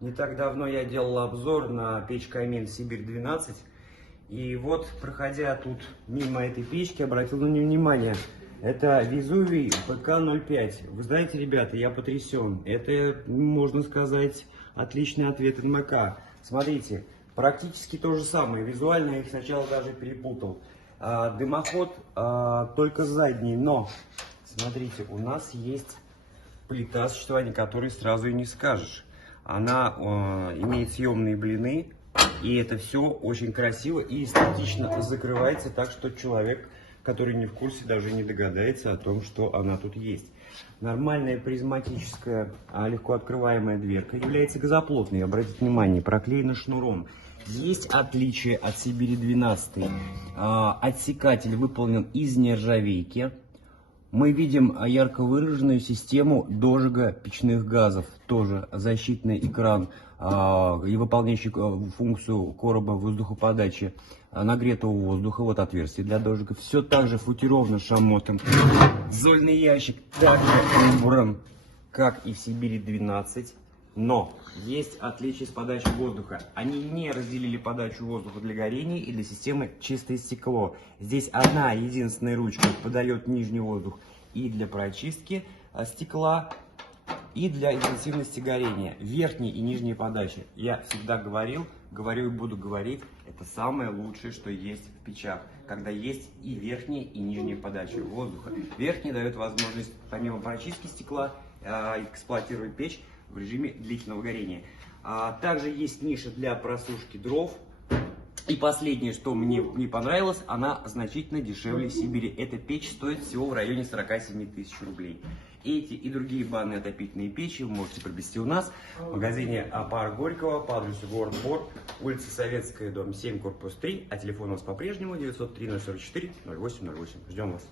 Не так давно я делал обзор на печь Камин Сибирь-12. И вот, проходя тут мимо этой печки, обратил на нее внимание. Это Везувий ПК-05. Вы знаете, ребята, я потрясен. Это, можно сказать, отличный ответ НМК. Смотрите, практически то же самое. Визуально я их сначала даже перепутал. Дымоход только задний, но, смотрите, у нас есть плита, существование которой сразу и не скажешь. Она имеет съемные блины, и это все очень красиво и эстетично закрывается так, что человек, который не в курсе, даже не догадается о том, что она тут есть. Нормальная призматическая, легко открываемая дверка является газоплотной. Обратите внимание, проклеена шнуром. Есть отличие от Сибири-12. Отсекатель выполнен из нержавейки. Мы видим ярко выраженную систему дожига печных газов, тоже защитный экран и выполняющий функцию короба воздухоподачи нагретого воздуха, вот отверстие для дожига. Все так же футировано шамотом. Зольный ящик также убран, как и в Сибири-12, но есть отличие с подачей воздуха. Они не разделили подачу воздуха для горения и для системы чистое стекло. Здесь одна единственная ручка подает нижний воздух и для прочистки стекла, и для интенсивности горения. Верхней и нижней подачи. Я всегда говорил, говорю и буду говорить, это самое лучшее, что есть в печах, когда есть и верхняя, и нижняя подача воздуха. Верхняя дает возможность, помимо прочистки стекла, эксплуатировать печь в режиме длительного горения. Также есть ниша для просушки дров. И последнее, что мне не понравилось, она значительно дешевле Сибири. Эта печь стоит всего в районе 47 тысяч рублей. Эти и другие банные отопительные печи вы можете приобрести у нас в магазине Парк Горького по адресу город Бор, улица Советская, дом 7, корпус 3, а телефон у нас по-прежнему 903 044 0808. Ждем вас.